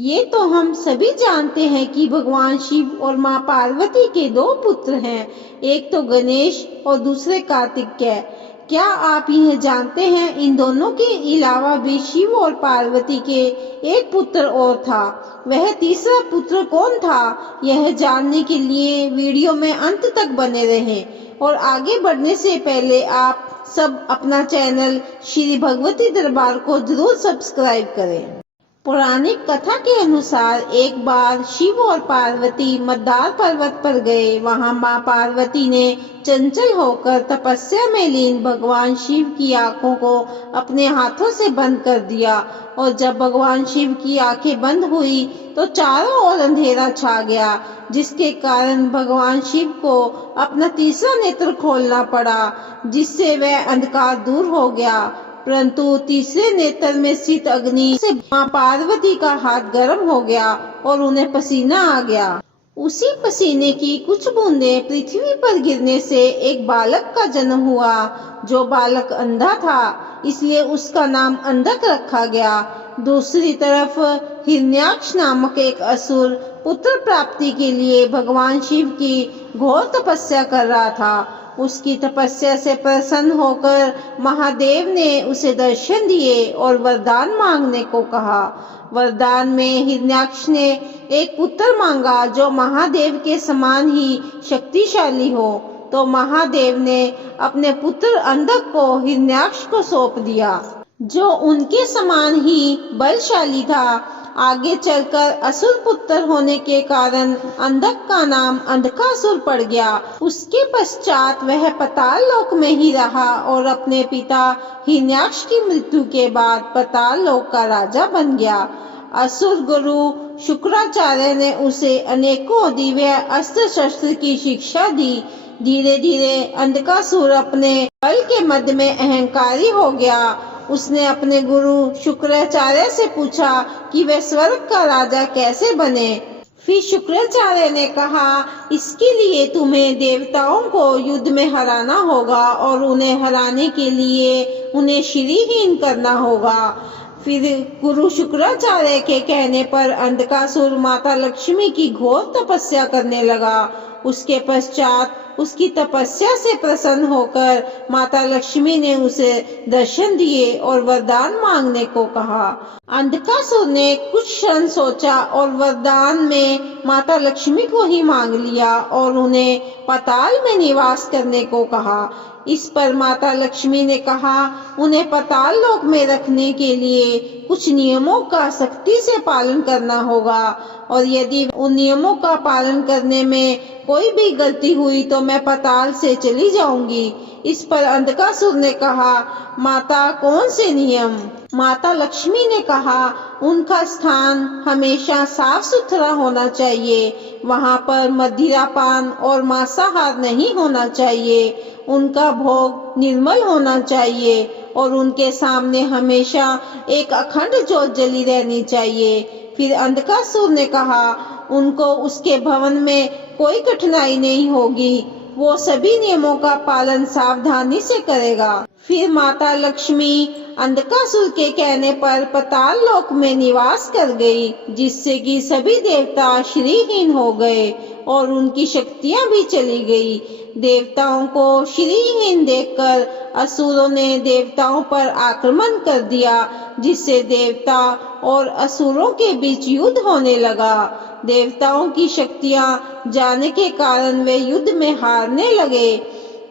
ये तो हम सभी जानते हैं कि भगवान शिव और माँ पार्वती के दो पुत्र हैं, एक तो गणेश और दूसरे कार्तिकेय। क्या आप यह जानते हैं इन दोनों के अलावा भी शिव और पार्वती के एक पुत्र और था। वह तीसरा पुत्र कौन था, यह जानने के लिए वीडियो में अंत तक बने रहें। और आगे बढ़ने से पहले आप सब अपना चैनल श्री भगवती दरबार को जरूर सब्सक्राइब करें। पौराणिक कथा के अनुसार एक बार शिव और पार्वती मंदार पर्वत पर गए। वहां मां पार्वती ने चंचल होकर तपस्या में लीन भगवान शिव की आंखों को अपने हाथों से बंद कर दिया और जब भगवान शिव की आंखें बंद हुई तो चारों ओर अंधेरा छा गया, जिसके कारण भगवान शिव को अपना तीसरा नेत्र खोलना पड़ा, जिससे वह अंधकार दूर हो गया। परंतु तीसरे नेत्र में स्थित अग्नि से मां पार्वती का हाथ गर्म हो गया और उन्हें पसीना आ गया। उसी पसीने की कुछ बूंदें पृथ्वी पर गिरने से एक बालक का जन्म हुआ। जो बालक अंधा था, इसलिए उसका नाम अंधक रखा गया। दूसरी तरफ हिरण्याक्ष नामक एक असुर पुत्र प्राप्ति के लिए भगवान शिव की घोर तपस्या कर रहा था। उसकी तपस्या से प्रसन्न होकर महादेव ने उसे दर्शन दिए और वरदान मांगने को कहा। वरदान में हिरण्याक्ष ने एक पुत्र मांगा जो महादेव के समान ही शक्तिशाली हो, तो महादेव ने अपने पुत्र अंधक को हिरण्याक्ष को सौंप दिया, जो उनके समान ही बलशाली था। आगे चलकर असुर पुत्र होने के कारण अंधक का नाम अंधकासुर पड़ गया। उसके पश्चात वह पाताल लोक में ही रहा और अपने पिता हिरण्याक्ष की मृत्यु के बाद पाताल लोक का राजा बन गया। असुर गुरु शुक्राचार्य ने उसे अनेकों दिव्य अस्त्र शस्त्र की शिक्षा दी। धीरे धीरे अंधकासुर अपने बल के मध्य में अहंकारी हो गया। उसने अपने गुरु शुक्राचार्य से पूछा कि वह स्वर्ग का राजा कैसे बने। फिर शुक्राचार्य ने कहा, इसके लिए तुम्हें देवताओं को युद्ध में हराना होगा और उन्हें हराने के लिए उन्हें श्रीहीन करना होगा। फिर गुरु शुक्राचार्य के कहने पर अंधकासुर माता लक्ष्मी की घोर तपस्या करने लगा। उसके पश्चात उसकी तपस्या से प्रसन्न होकर माता लक्ष्मी ने उसे दर्शन दिए और वरदान मांगने को कहा। अंधकासुर ने कुछ क्षण सोचा और वरदान में माता लक्ष्मी को ही मांग लिया और उन्हें पाताल में निवास करने को कहा। इस पर माता लक्ष्मी ने कहा, उन्हें पाताल लोक में रखने के लिए कुछ नियमों का सख्ती से पालन करना होगा और यदि उन नियमों का पालन करने में कोई भी गलती हुई तो मैं पाताल से चली जाऊंगी। इस पर अंधकासुर ने कहा, माता कौन से नियम? माता लक्ष्मी ने कहा, उनका स्थान हमेशा साफ सुथरा होना चाहिए, वहां पर मदिरापान और मांसाहार नहीं होना चाहिए, उनका भोग निर्मल होना चाहिए और उनके सामने हमेशा एक अखंड ज्योत जली रहनी चाहिए। फिर अंधकासुर ने कहा, उनको उसके भवन में कोई कठिनाई नहीं होगी, वो सभी नियमों का पालन सावधानी से करेगा। फिर माता लक्ष्मी अंधकासुर के कहने पर पाताल लोक में निवास कर गई, जिससे कि सभी देवता श्रीहीन हो गए और उनकी शक्तियां भी चली गई। देवताओं को श्रीहीन देखकर असुरों ने देवताओं पर आक्रमण कर दिया, जिससे देवता और असुरों के बीच युद्ध होने लगा। देवताओं की शक्तियां जाने के कारण वे युद्ध में हारने लगे।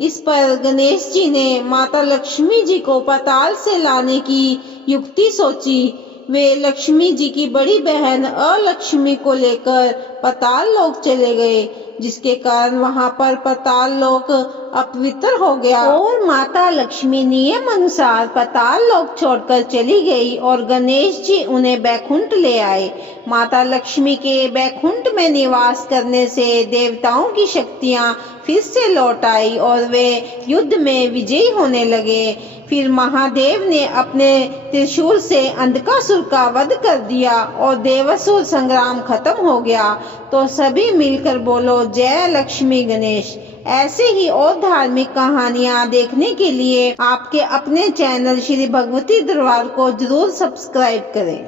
इस पर गणेश जी ने माता लक्ष्मी जी को पाताल से लाने की युक्ति सोची। वे लक्ष्मी जी की बड़ी बहन अलक्ष्मी को लेकर पाताल लोक चले गए, जिसके कारण वहां पर पाताल लोक अपवित्र हो गया और माता लक्ष्मी नियम अनुसार पाताल लोक छोड़कर चली गई और गणेश जी उन्हें बैकुंठ ले आए। माता लक्ष्मी के बैकुंठ में निवास करने से देवताओं की शक्तियां फिर से लौट आई और वे युद्ध में विजयी होने लगे। फिर महादेव ने अपने त्रिशूल से अंधकासुर का वध कर दिया और देवासुर संग्राम खत्म हो गया। तो सभी मिलकर बोलो, जय लक्ष्मी गणेश। ऐसे ही और धार्मिक कहानियाँ देखने के लिए आपके अपने चैनल श्री भगवती दरबार को जरूर सब्सक्राइब करें।